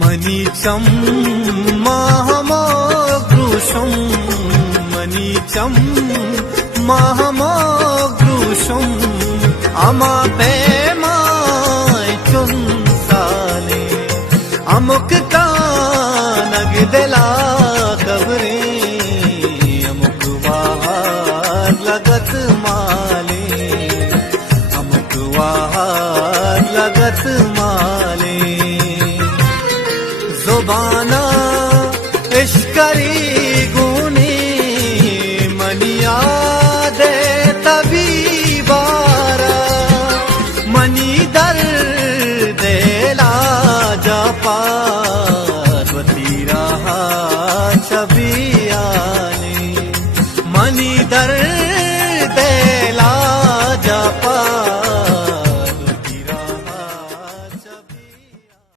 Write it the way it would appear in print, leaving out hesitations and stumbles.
मनीचम महामोग्रुशम मनीचम महामोग्रुशम अमापे मायचुन साले अमुक का नगदला कबरे अमुक वाहार लगत माले अमुक वाहार लगत माले जुबान